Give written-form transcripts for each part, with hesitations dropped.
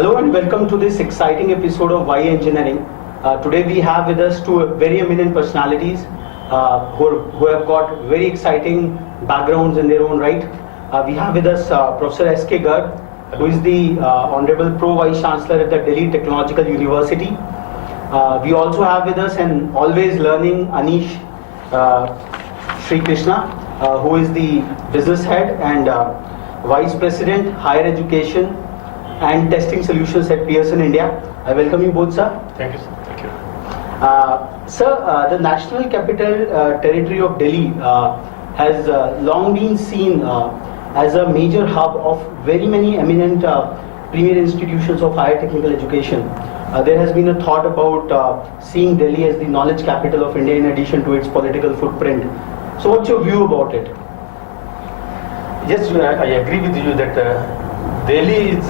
Hello and welcome to this exciting episode of Why Engineering. Today we have with us two very eminent personalities who have got very exciting backgrounds in their own right. We have with us Professor S.K. Garg, who is the Honorable Pro Vice Chancellor at the Delhi Technological University. We also have with us an always learning Anish Sri Krishna, who is the Business Head and Vice President, Higher Education and Testing Solutions at Pearson India. I welcome you both, sir. Thank you, sir. Thank you. Sir, the National Capital Territory of Delhi has long been seen as a major hub of very many eminent premier institutions of higher technical education. There has been a thought about seeing Delhi as the knowledge capital of India in addition to its political footprint. So what's your view about it? Yes, I agree with you that Delhi is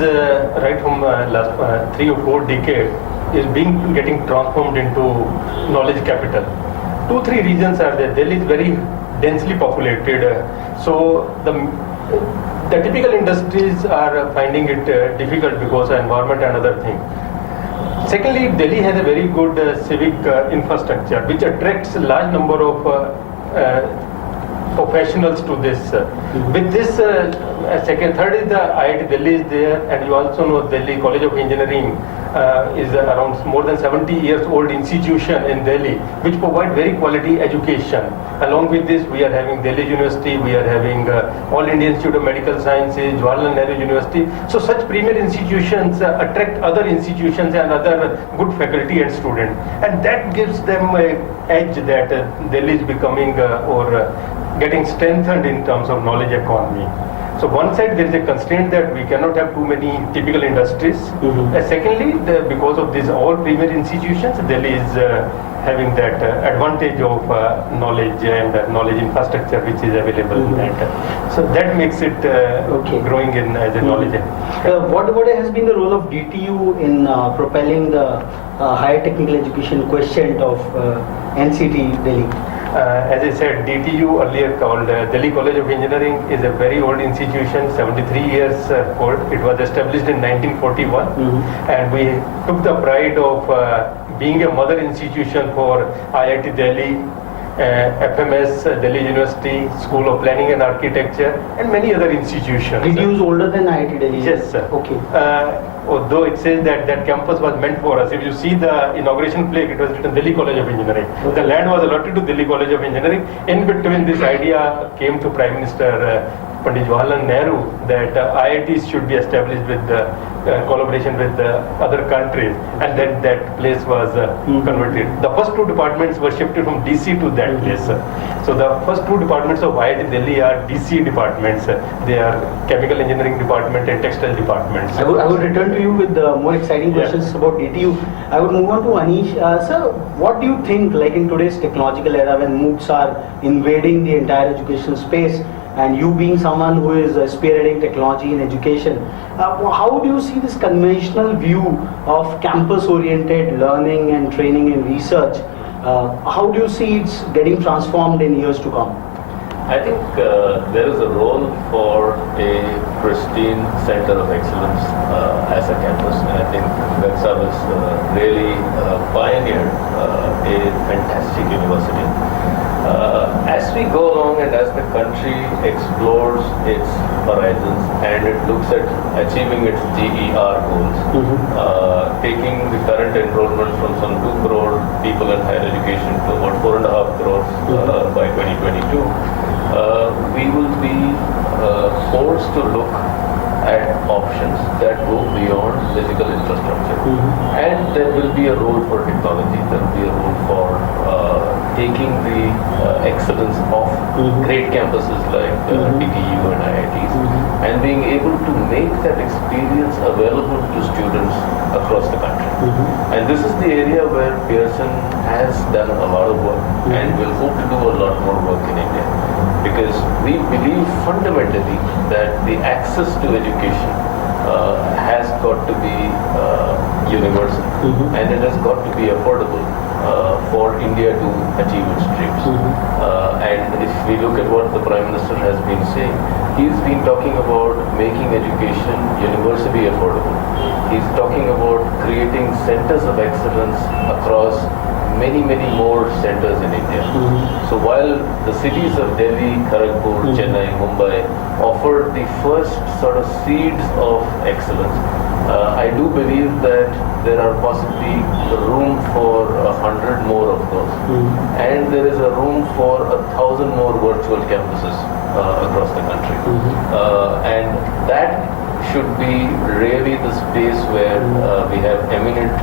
right from last 3 or 4 decades is getting transformed into knowledge capital. 2-3 reasons are there. Delhi is very densely populated, so the typical industries are finding it difficult because of environment and other things. Secondly, Delhi has a very good civic infrastructure which attracts a large number of professionals to this. With this, third is the IIT Delhi is there, and you also know Delhi College of Engineering is around more than 70 years old institution in Delhi, which provide very quality education. Along with this, we are having Delhi University, we are having All India Institute of Medical Sciences, Jawaharlal Nehru University. So such premier institutions attract other institutions and other good faculty and students, and that gives them an edge that Delhi is becoming getting strengthened in terms of knowledge economy. So one side there is a constraint that we cannot have too many typical industries. Secondly, because of these all premier institutions, Delhi is having that advantage of knowledge and knowledge infrastructure which is available. So that makes it growing in as a knowledge. What has been the role of DTU in propelling the higher technical education quotient of NCT Delhi? As I said, DTU, earlier called Delhi College of Engineering, is a very old institution, 73 years old. It was established in 1941, and we took the pride of being a mother institution for IIT Delhi, FMS, Delhi University, School of Planning and Architecture, and many other institutions. DTU is older than IIT Delhi? Yes, sir. Okay. Although it says that campus was meant for us. If you see the inauguration plaque, it was written Delhi College of Engineering. The land was allotted to Delhi College of Engineering. In between, this idea came to Prime Minister Pandit Jawaharlal Nehru that IITs should be established with collaboration with other countries, and then that place was converted. The first 2 departments were shifted from DC to that place. So the first 2 departments of IIT Delhi are DC departments. They are Chemical Engineering Department and Textile Departments. I would return to you with more exciting questions about DTU. I would move on to Anish. Sir, what do you think, like in today's technological era when MOOCs are invading the entire education space, and you being someone who is spearheading technology in education, how do you see this conventional view of campus-oriented learning and training and research? How do you see it's getting transformed in years to come? I think there is a role for a pristine center of excellence as a campus, and I think Vexab has really pioneered a fantastic university. As we go along and as the country explores its horizons and it looks at achieving its GER goals, taking the current enrollment from some 2 crore people in higher education to about 4.5 crores by 2022, we will be forced to look at options that go beyond physical infrastructure. And there will be a role for technology, there will be a role for taking the excellence of great campuses like DTU and IITs and being able to make that experience available to students across the country. And this is the area where Pearson has done a lot of work and will hope to do a lot more work in India, because we believe fundamentally that the access to education has got to be universal and it has got to be affordable for India to achieve its dreams. And if we look at what the Prime Minister has been saying, he's been talking about making education universally affordable. He's talking about creating centers of excellence across many, many more centers in India. So while the cities of Delhi, Kharagpur, Chennai, Mumbai offer the first sort of seeds of excellence, I do believe that there are possibly room for 100 more of those, and there is a room for 1,000 more virtual campuses across the country, and that should be really the space where we have eminent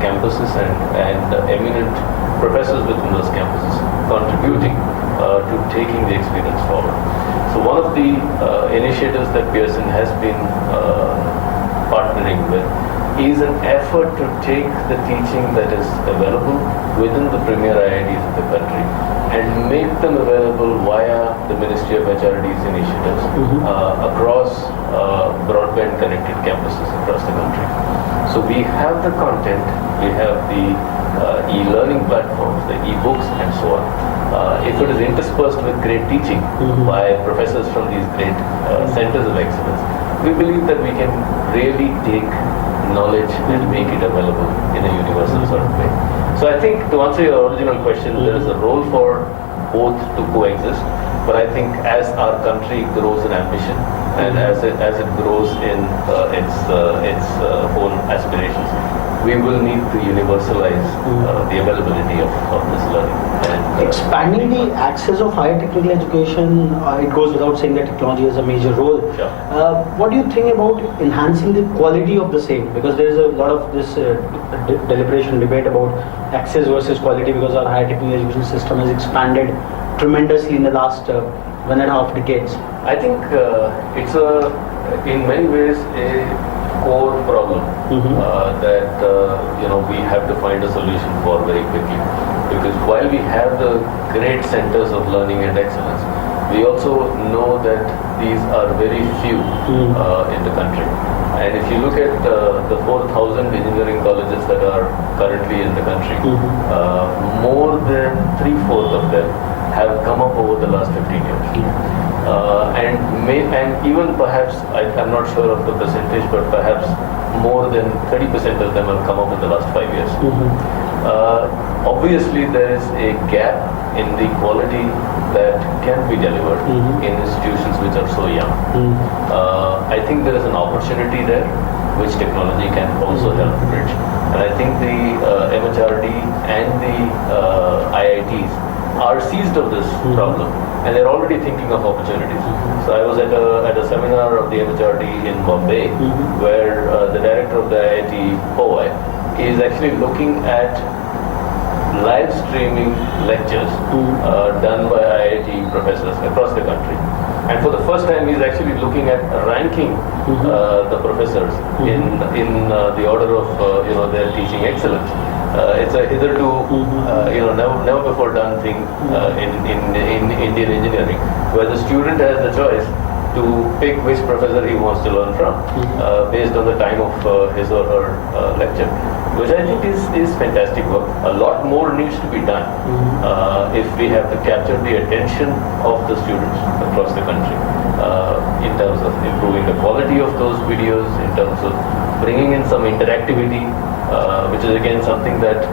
campuses and eminent professors within those campuses contributing to taking the experience forward. So one of the initiatives that Pearson has been partnering with is an effort to take the teaching that is available within the premier IITs of the country and make them available via the Ministry of HRD's initiatives across broadband connected campuses across the country. So we have the content, we have the e-learning platforms, the e-books and so on. If it is interspersed with great teaching by professors from these great centers of excellence, we believe that we can really take knowledge and make it available in a universal sort of way. So I think to answer your original question, there is a role for both to coexist, but I think as our country grows in ambition and as it grows in its own aspirations, we will need to universalize the availability of this learning. And, Expanding the access of higher technical education, it goes without saying that technology has a major role. Sure. What do you think about enhancing the quality of the same? Because there is a lot of this deliberation, debate about access versus quality, because our higher technical education system has expanded tremendously in the last 1.5 decades. I think it's in many ways a core problem that we have to find a solution for very quickly. Because while we have the great centers of learning and excellence, we also know that these are very few in the country. And if you look at the 4,000 engineering colleges that are currently in the country, more than 3/4 of them have come up over the last 15 years. And even perhaps, I'm not sure of the percentage, but perhaps more than 30% of them have come up in the last 5 years. Obviously, there is a gap in the quality that can be delivered in institutions which are so young. I think there is an opportunity there which technology can also help bridge. And I think the MHRD and the IITs are seized of this problem, and they're already thinking of opportunities. So I was at a seminar of the MHRD in Bombay, where the director of the IIT Powai is actually looking at live streaming lectures done by IIT professors across the country. And for the first time, he's actually looking at ranking the professors in the order of their teaching excellence. It's a hitherto never before done thing in Indian engineering, where the student has the choice to pick which professor he wants to learn from based on the time of his or her lecture, which I think is fantastic work. A lot more needs to be done if we have to capture the attention of the students across the country in terms of improving the quality of those videos, in terms of bringing in some interactivity, which is again something that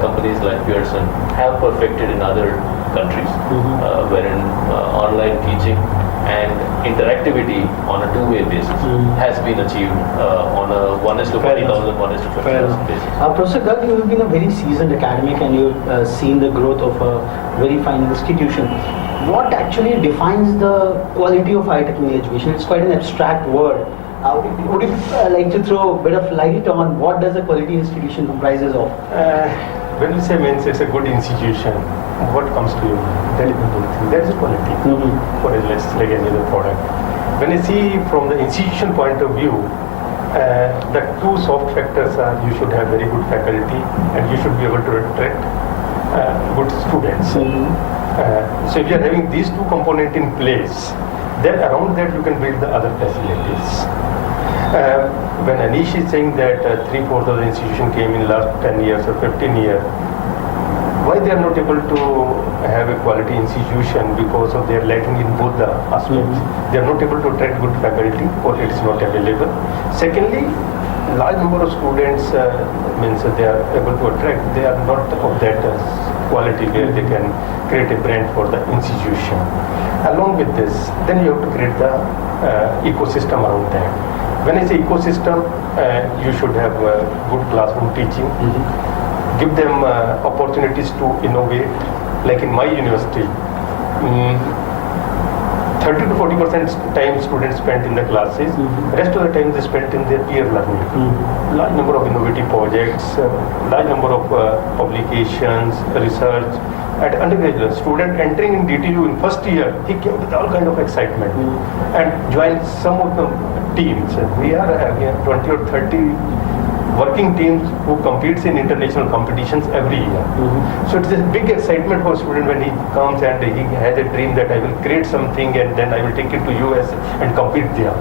companies like Pearson have perfected in other countries, wherein online teaching and interactivity on a two-way basis has been achieved on a 1:40,000, 1:50,000 basis. Professor Garg, you have been a very seasoned academic and you've seen the growth of a very fine institution. What actually defines the quality of higher technical education? It's quite an abstract word. Would you like to throw a bit of light on what does a quality institution comprises of? When you say means it's a good institution, what comes to you? That is the good thing. That is quality. For less like any other product. When you see from the institution point of view, the two soft factors are you should have very good faculty and you should be able to attract good students. So if you are having these two components in place, then around that you can build the other facilities. When Anish is saying that 3/4 of the institution came in last 10 years or 15 years, why they are not able to have a quality institution because of their lacking in both the aspects. They are not able to attract good faculty or it is not available. Secondly, large number of students means they are able to attract, they are not of that quality where they can create a brand for the institution. Along with this, then you have to create the ecosystem around that. When I say ecosystem, you should have good classroom teaching, give them opportunities to innovate. Like in my university, 30 to 40% time students spent in the classes, rest of the time they spent in their peer learning. Large number of innovative projects, large number of publications, research. At undergraduate, student entering in DTU in first year, he came with all kind of excitement and joined some of the teams. We are having 20 or 30 working teams who competes in international competitions every year. So it's a big excitement for a student when he comes and he has a dream that I will create something and then I will take it to US and compete there.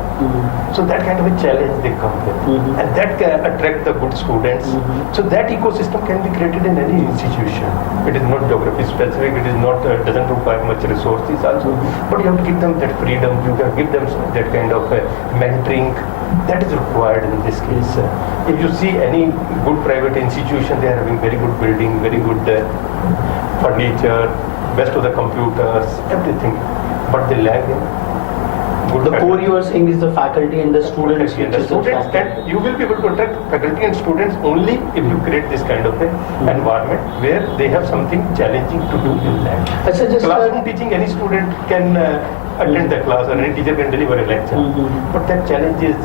So that kind of a challenge they come with. And that can attract the good students. So that ecosystem can be created in any institution. It is not geography specific, it is not doesn't require much resources also. But you have to give them that freedom, you can give them that kind of mentoring that is required in this case. If you see any good private institution, they are having very good building, very good furniture, best of the computers, everything, but they lack in good The core faculty. you are saying is the faculty and the students. And which the is the students faculty. can, you will be able to attract faculty and students only if you create this kind of an environment where they have something challenging to do in that. Achha, just, Classroom teaching, any student can attend the class or any teacher can deliver a lecture. But that challenge is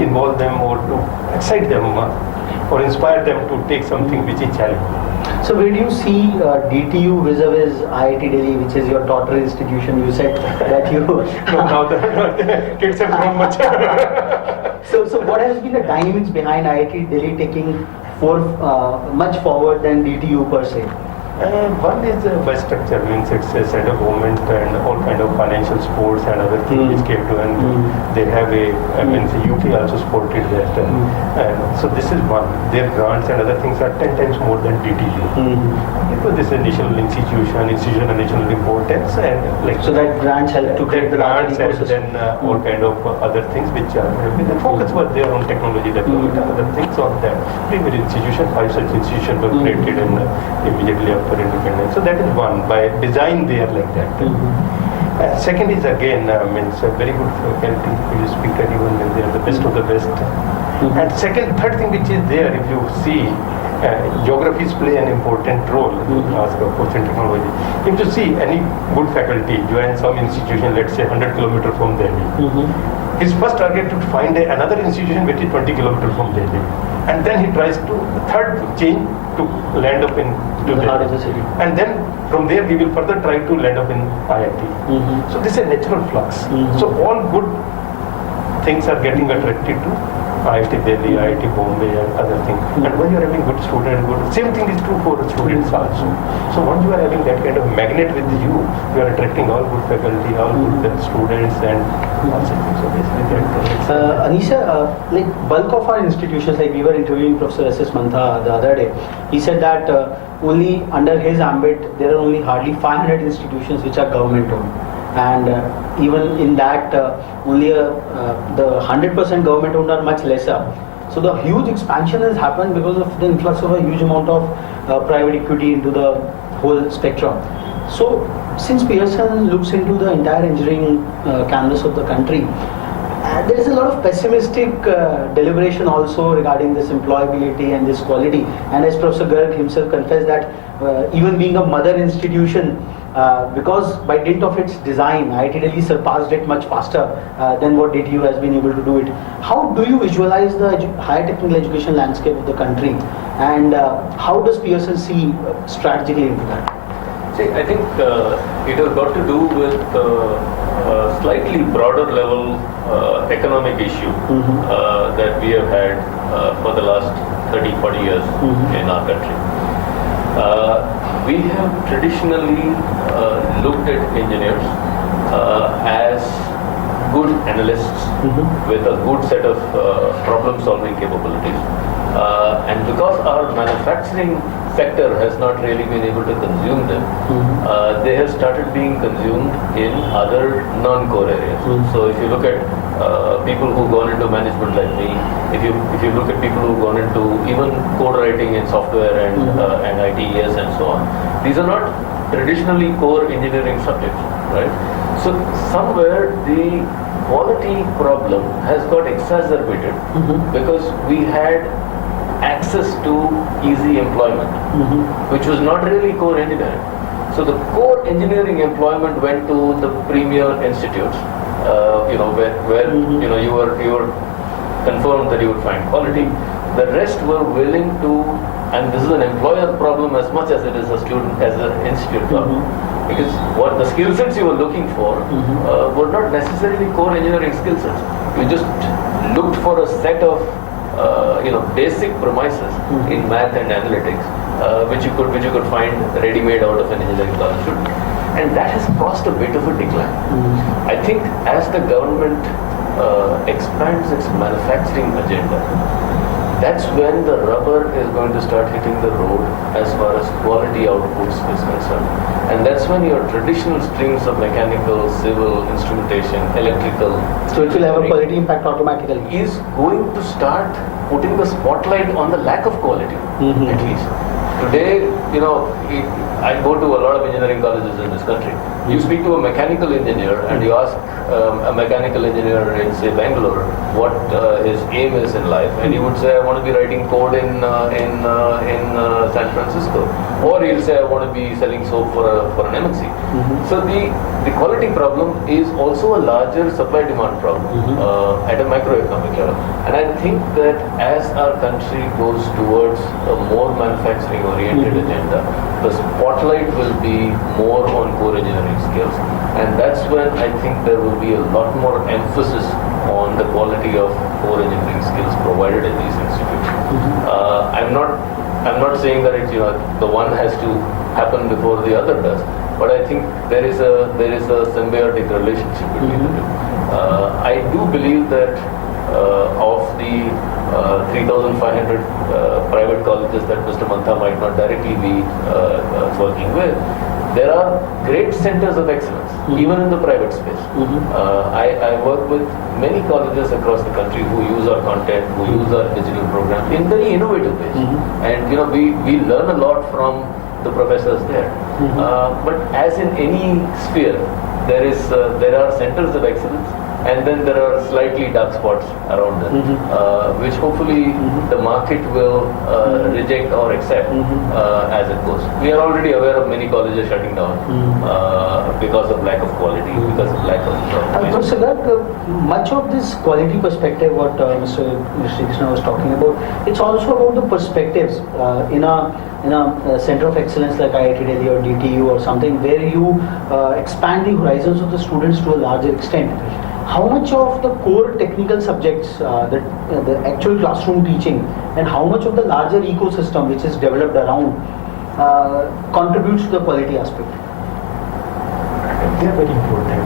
involve them or to excite them or inspire them to take something which is challenging. So where do you see DTU vis-a-vis IIT Delhi, which is your daughter institution? You said that you... No, now the kids have grown much. So what has been the dynamics behind IIT Delhi taking much forward than DTU per se? One is by structure, means it's a central government and all kind of financial supports and other things which came to, and they have a, means UK also supported that. And so this is one. Their grants and other things are 10 times more than DTU. Because this is a national institution of national importance, and like So that grants help to create the larger grants and ecosystem. then all kind of other things which are the focus was there on technology development and other things on that. Premier institution, 5 such institutions were created and immediately after independence. So that is one, by design they are like that. Second is again, means a very good faculty who speak anyone when they are the best of the best. And third thing which is there, if you see, geographies play an important role in ask of course in technology. If you see any good faculty join some institution, let's say 100 kilometers from Delhi, his first target to find another institution which is 20 kilometers from Delhi. And then he tries to, third change to land up in to The heart of Delhi. the city. And then from there he will further try to land up in IIT. So this is a natural flux. So all good things are getting attracted to IIT Delhi, IIT Bombay and other things. And when you are having good students, same thing is true for the students also. So once you are having that kind of magnet with you are attracting all good faculty, all good students and all such things. So basically that Anisha, like bulk of our institutions, like we were interviewing Professor S.S. Mantha the other day, he said that only under his ambit there are only hardly 500 institutions which are government owned. And even in that, only the 100% government owned are much lesser. So the huge expansion has happened because of the influx of a huge amount of private equity into the whole spectrum. So since Pearson looks into the entire engineering canvas of the country, there is a lot of pessimistic deliberation also regarding this employability and this quality. And as Professor Garg himself confessed that even being a mother institution, because by dint of its design, IIT Delhi surpassed it much faster than what DTU has been able to do it. How do you visualize the higher technical education landscape of the country, and how does Pearson see strategically into that? See, I think it has got to do with a slightly broader level economic issue that we have had for the last 30-40 years in our country. We have traditionally looked at engineers as good analysts with a good set of problem-solving capabilities. And because our manufacturing sector has not really been able to consume them, they have started being consumed in other non-core areas. So if you look at people who've gone into management like me, if you look at people who've gone into even code writing in software and ITES and so on, these are not traditionally core engineering subjects, right? So somewhere the quality problem has got exacerbated because we had access to easy employment, which was not really core engineering. So the core engineering employment went to the premier institutes, where you were confirmed that you would find quality. The rest were willing to, and this is an employer problem as much as it is a student, as an institute problem. Because what the skill sets you were looking for were not necessarily core engineering skill sets. You just looked for a set of basic premises in math and analytics, which you could find ready-made out of an engineering college student, and that has caused a bit of a decline. I think as the government expands its manufacturing agenda, that's when the rubber is going to start hitting the road as far as quality outputs is concerned. And that's when your traditional streams of mechanical, civil, instrumentation, electrical, So it will have a quality impact automatically. is going to start putting the spotlight on the lack of quality, at least. Today, I go to a lot of engineering colleges in this country. You speak to a mechanical engineer and you ask a mechanical engineer in, say, Bangalore, what his aim is in life, and he would say, I want to be writing code in San Francisco, or he'll say, I want to be selling soap for an MNC. So the quality problem is also a larger supply-demand problem at a macroeconomic level. And I think that as our country goes towards a more manufacturing-oriented agenda, the spotlight will be more on core engineering skills, and that's when I think there will be a lot more emphasis on the quality of core engineering skills provided in these institutes. I'm not saying that the one has to happen before the other does, but I think there is a symbiotic relationship between the two. I do believe that of the 3,500 private colleges that Mr. Mantha might not directly be working with, there are great centers of excellence, even in the private space. I work with many colleges across the country who use our content, who use our digital program in very innovative ways. And we learn a lot from the professors there. But as in any sphere, there are centers of excellence, and then there are slightly dark spots around them, which hopefully the market will reject or accept as it goes. We are already aware of many colleges shutting down because of lack of quality, because of lack of So that much of this quality perspective, what Mr. Krishna was talking about, it's also about the perspectives in a center of excellence like IIT Delhi or DTU or something, where you expand the horizons of the students to a larger extent. How much of the core technical subjects, the actual classroom teaching, and how much of the larger ecosystem which is developed around contributes to the quality aspect? They are very important.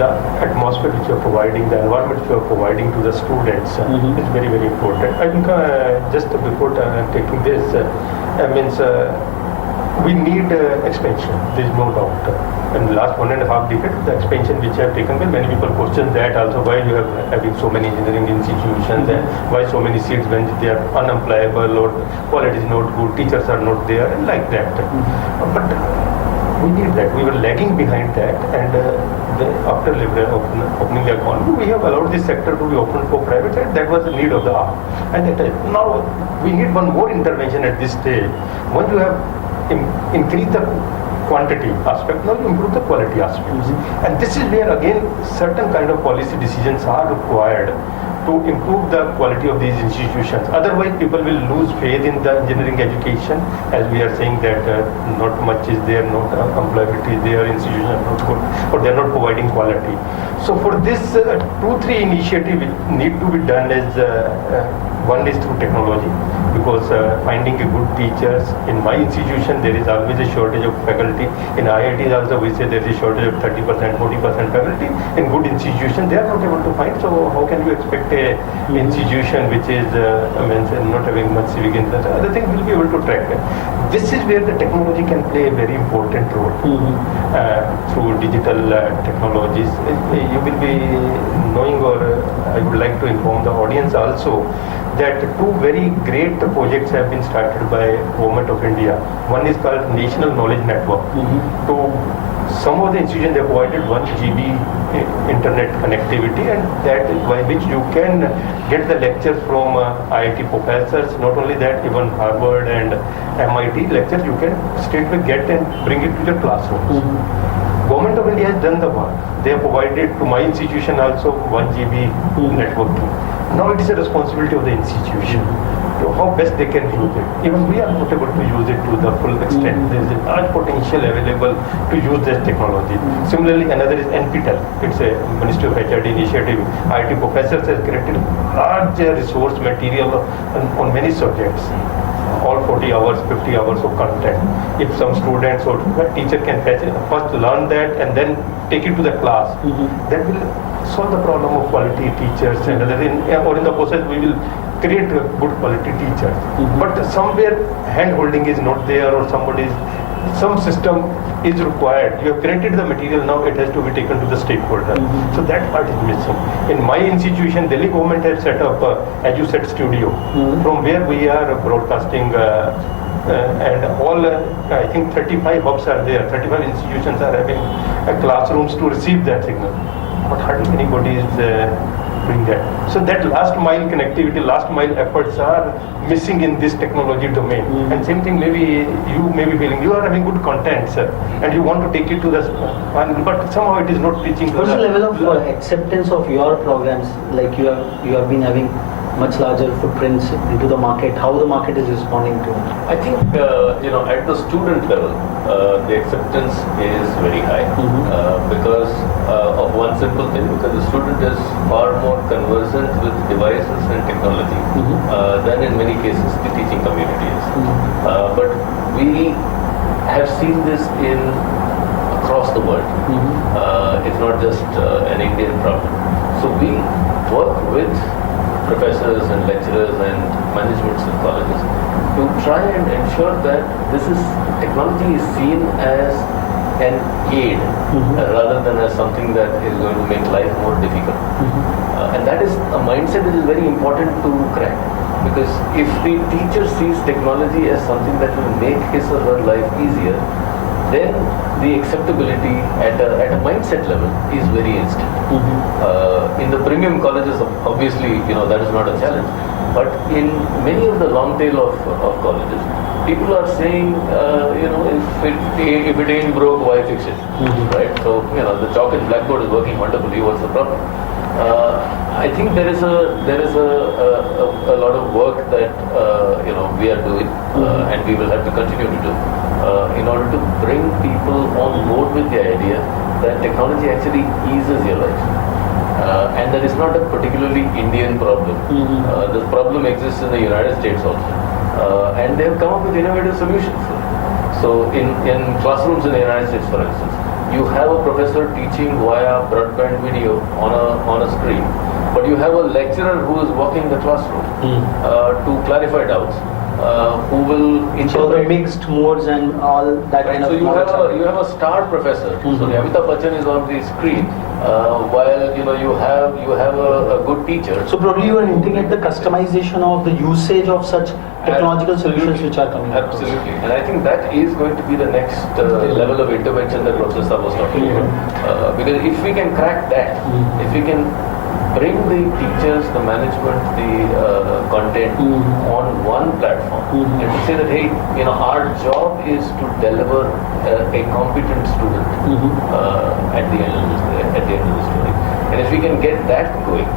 The atmosphere which you are providing, the environment which you are providing to the students is very, very important. I think just before taking this, we need expansion. There is no doubt. In the last 1.5 decades, the expansion which have taken place, many people question that also, why you have having so many engineering institutions and why so many seats when they are unemployable or quality is not good, teachers are not there, and like that. But we need that. We were lagging behind that, and after opening the economy, we have allowed this sector to be open for private sector. That was the need of the hour. And now we need one more intervention at this stage. Once you have increased the quantity aspect, now you improve the quality aspects. And this is where again certain kind of policy decisions are required to improve the quality of these institutions. Otherwise people will lose faith in the engineering education, as we are saying that not much is there, not employability is there, institutions are not good, or they are not providing quality. So for this 2-3 initiatives need to be done as one is through technology, because finding a good teachers, in my institution there is always a shortage of faculty. In IITs also we say there is a shortage of 30%, 40% faculty. In good institutions they are not able to find, so how can you expect a institution which is not having much civic interest, other things will be able to track it. This is where the technology can play a very important role. Through digital technologies. You will be knowing, or I would like to inform the audience also, that two very great projects have been started by Government of India. One is called National Knowledge Network. To some of the institutions, they provided 1 GB internet connectivity, and that is by which you can get the lectures from IIT professors. Not only that, even Harvard and MIT lectures you can straightway get and bring it to the classrooms. Government of India has done the work. They have provided to my institution also 1 GB networking. Now it is a responsibility of the institution to how best they can use it. Even we are not able to use it to the full extent. There is a large potential available to use this technology. Similarly, another is NPTEL. It's a Ministry of HRD initiative. IIT professors have created large resource material on many subjects. All 40 hours, 50 hours of content. If some students or teacher can first learn that and then take it to the class, that will solve the problem of quality teachers and other or in the process we will create good quality teachers. But somewhere hand holding is not there, or some system is required. You have created the material, now it has to be taken to the stakeholder. So that part is missing. In my institution, Delhi government has set up EduSet Studio, from where we are broadcasting and all, I think 35 hubs are there, 35 institutions are having classrooms to receive that signal. But hardly anybody is doing that. So that last mile connectivity, last mile efforts are missing in this technology domain. And same thing, maybe you may be feeling you are having good content, sir, and you want to take it to the, but somehow it is not reaching. What's the level of acceptance of your programs? Like you have been having much larger footprints into the market. How the market is responding to it? I think at the student level, the acceptance is very high because of one simple thing, because the student is far more conversant with devices and technology than in many cases the teaching community is. But we have seen this across the world. It's not just an Indian problem. So we work with professors and lecturers and managements in colleges to try and ensure that technology is seen as an aid rather than as something that is going to make life more difficult. And that is a mindset that is very important to crack, because if the teacher sees technology as something that will make his or her life easier, then the acceptability at a mindset level is very instant. In the premium colleges, obviously, that is not a challenge. But in many of the long tail of colleges, people are saying, if it ain't broke, why fix it? Right? So, the chalk and blackboard is working wonderfully. What's the problem? I think there is a lot of work that we are doing, and we will have to continue to do in order to bring people on board with the idea that technology actually eases your life. And that is not a particularly Indian problem. This problem exists in the United States also. And they have come up with innovative solutions. So in classrooms in the United States, for instance, you have a professor teaching via broadband video on a screen, but you have a lecturer who is walking the classroom to clarify doubts. Who will interpret. So the mixed modes and all that kind of. So you have a star professor. So the Amitabh Bachchan is on the screen, while you have a good teacher. So probably you are hinting at the customization of the usage of such technological solutions which are coming. Absolutely, and I think that is going to be the next level of intervention that Professor Saab was talking about. Because if we can crack that, if we can bring the teachers, the management, the content on one platform, and to say that, hey, our job is to deliver a competent student at the end of the story. And if we can get that going,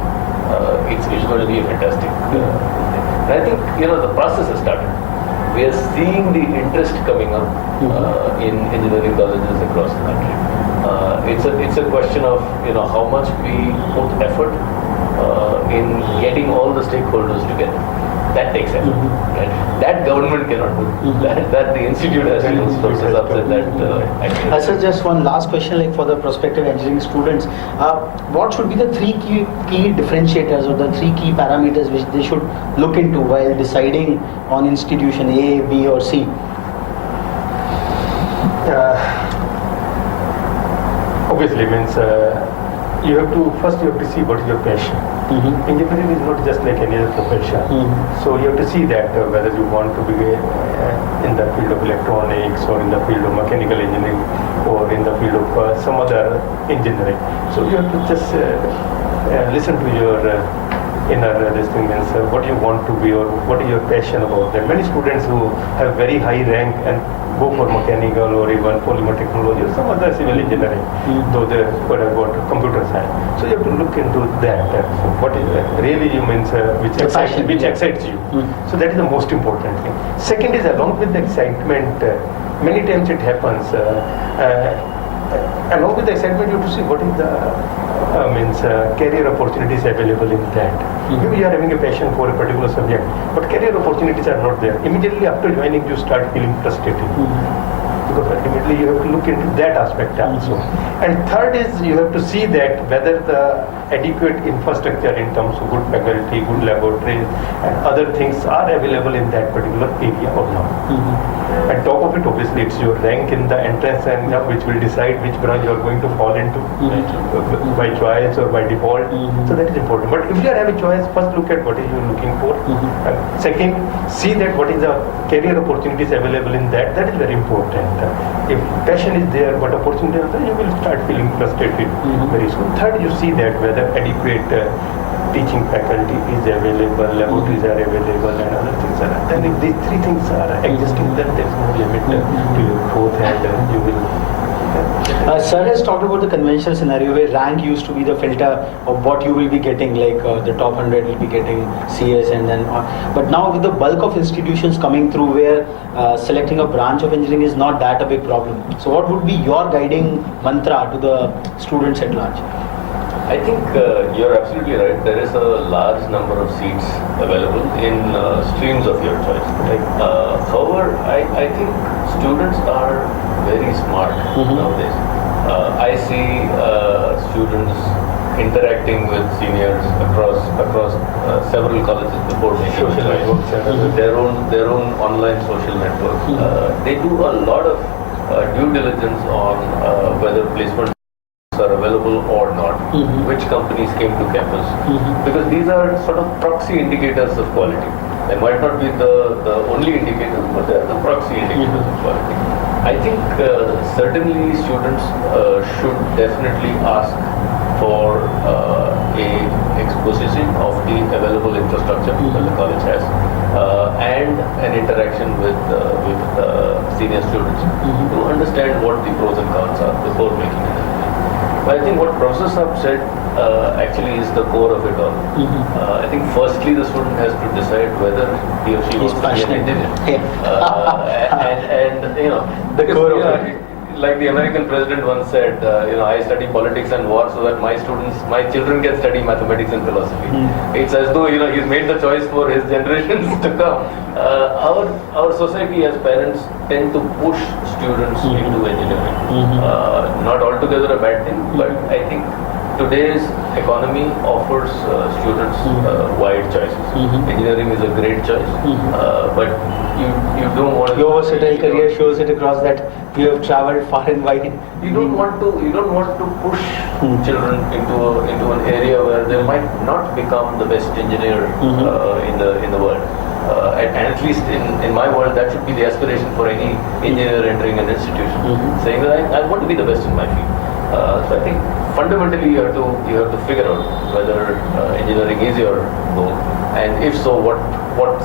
it's going to be a fantastic thing. And I think the process has started. We are seeing the interest coming up in engineering colleges across the country. It's a question of how much we put effort in getting all the stakeholders together. that takes effort. Right? That government cannot do. That the institute has to process up with that. Sir, just one last question, like for the prospective engineering students, what should be the three key differentiators or the three key parameters which they should look into while deciding on institution A, B, or C? Obviously means you have to see what is your passion. Engineering is not just like any other profession. So you have to see that whether you want to be in the field of electronics or in the field of mechanical engineering or in the field of some other engineering. So you have to just listen to your inner means what you want to be or what is your passion about that. Many students who have very high rank and go for mechanical or even polymer technology or some other civil engineering, though they could have got computer science. So you have to look into that. So what is really you means which excites you. So that is the most important thing. Second is along with the excitement, many times it happens. Along with the excitement, you have to see what is the career opportunities available in that. Maybe you are having a passion for a particular subject, but career opportunities are not there. Immediately after joining, you start feeling frustrated. Because ultimately you have to look into that aspect also. And third is you have to see that whether the adequate infrastructure in terms of good faculty, good laboratories and other things are available in that particular area or not. And top of it, obviously, it's your rank in the entrance and which will decide which branch you are going to fall into by choice or by default. So that is important. But if you are having choice, first look at what is you looking for. Second, see that what is the career opportunities available in that. That is very important. If passion is there but opportunity is there, you will start feeling frustrated very soon. Third, you see that whether adequate teaching faculty is available, laboratories are available and other things are. Then if these three things are existing, then there is no limit to your growth and you will. Sir has talked about the conventional scenario where rank used to be the filter of what you will be getting, like the top 100 will be getting CS and then but now with the bulk of institutions coming through where selecting a branch of engineering is not that a big problem. So what would be your guiding mantra to the students at large? I think you're absolutely right. There is a large number of seats available in streams of your choice. However, I think students are very smart nowadays. I see students interacting with seniors across several colleges before making a choice. Their own online social networks. They do a lot of due diligence on whether placement are available or not, which companies came to campus, because these are sort of proxy indicators of quality. They might not be the only indicators, but they are the proxy indicators of quality. I think certainly students should definitely ask for a exposition of the available infrastructure that the college has and an interaction with senior students to understand what the pros and cons are before making a decision. I think what Professor Saab said actually is the core of it all. I think firstly the student has to decide whether he or she wants to be an engineer. And you know, the core of it. Like the American president once said, I study politics and war so that my children can study mathematics and philosophy. It's as though he's made the choice for his generations to come. Our society as parents tend to push students into engineering. Not altogether a bad thing, but I think today's economy offers students wide choices. Engineering is a great choice, but you don't want to. Your versatile career shows it across that you have traveled far and wide. You don't want to push children into an area where they might not become the best engineer in the world. And at least in my world, that should be the aspiration for any engineer entering an institution, saying that I want to be the best in my field. So I think fundamentally you have to figure out whether engineering is your goal, and if so, what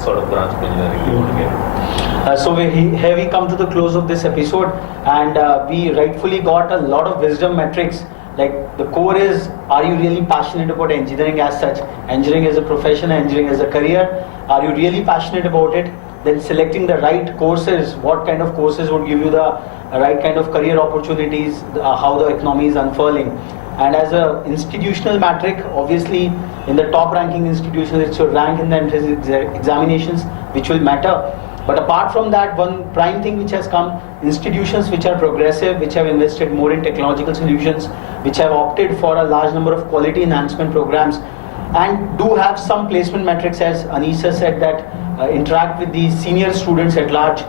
sort of branch of engineering you want to get. So here we come to the close of this episode, and we rightfully got a lot of wisdom metrics. Like the core is, are you really passionate about engineering as such? Engineering as a profession, engineering as a career. Are you really passionate about it? Then selecting the right courses, what kind of courses would give you the right kind of career opportunities, how the economy is unfurling. And as an institutional metric, obviously in the top ranking institutions, it's your rank in the entrance examinations which will matter. But apart from that, one prime thing which has come, institutions which are progressive, which have invested more in technological solutions, which have opted for a large number of quality enhancement programs, and do have some placement metrics, as Anisha said, that interact with the senior students at large.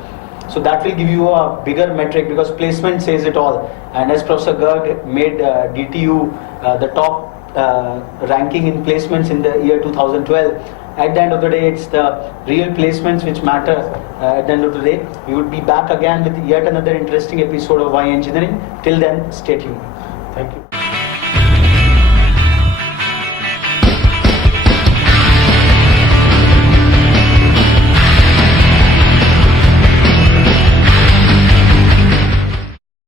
So that will give you a bigger metric, because placement says it all. And as Professor Garg made DTU the top ranking in placements in the year 2012, at the end of the day, it's the real placements which matter. At the end of the day, we would be back again with yet another interesting episode of Why Engineering. Till then, stay tuned. Thank you.